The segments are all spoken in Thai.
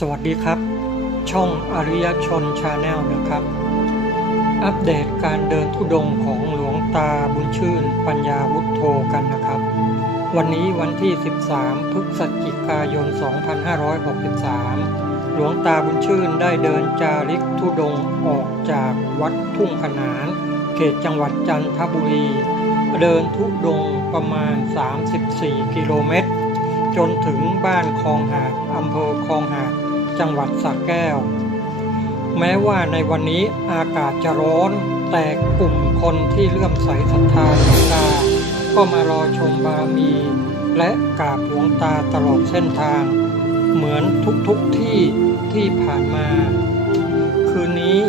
สวัสดีครับ ช่องอริยชนชาแนลนะครับ อัปเดตการเดินทุดงค์ของหลวงตาบุญชื่น ปัญญาวุฒโธกันนะครับ วันนี้วันที่ 13 พฤศจิกายน 2563 หลวงตาบุญชื่นได้เดินจาริกทุดงค์ออกจากวัดทุ่งขนาน เขตจังหวัดจันทบุรี เดินทุดงค์ประมาณ 34 กิโลเมตร จนถึงบ้านคลองหาดอำเภอคลองหา จังหวัดสระแก้ว แม้ว่าในวันนี้อากาศจะร้อน แต่กลุ่มคนที่เลื่อมใสศรัทธาหลวงตา ก็มารอชมบารมี และกราบหลวงตาตลอดเส้นทาง เหมือนทุกๆทที่ที่ผ่านมา คืนนี้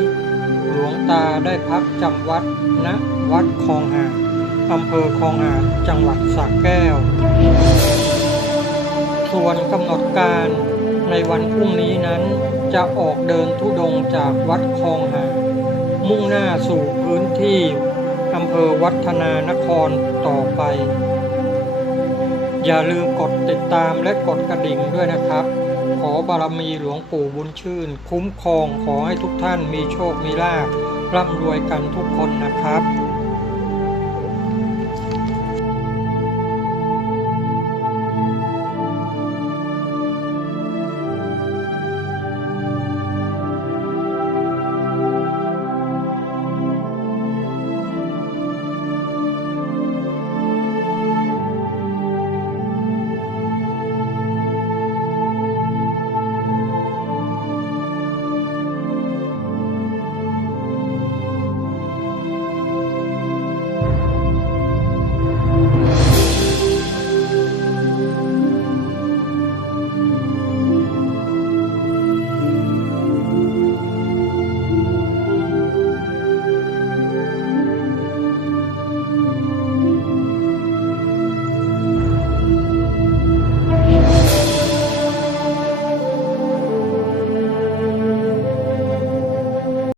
หลวงตาได้พักจำวัดณวัดคลองหาอำเภอคลองหาจังหวัดสระแก้ว ส่วนกำหนดการ ในวันพรุ่งนี้นั้นจะออกเดินทุดงจากวัดคลองหา มุ่งหน้าสู่พื้นที่อำเภอวัฒนานครต่อไป อย่าลืมกดติดตามและกดกระดิ่งด้วยนะครับ ขอบารมีหลวงปู่บุญชื่น คุ้มครองขอให้ทุกท่านมีโชคมีลาภร่ำรวยกันทุกคนนะครับ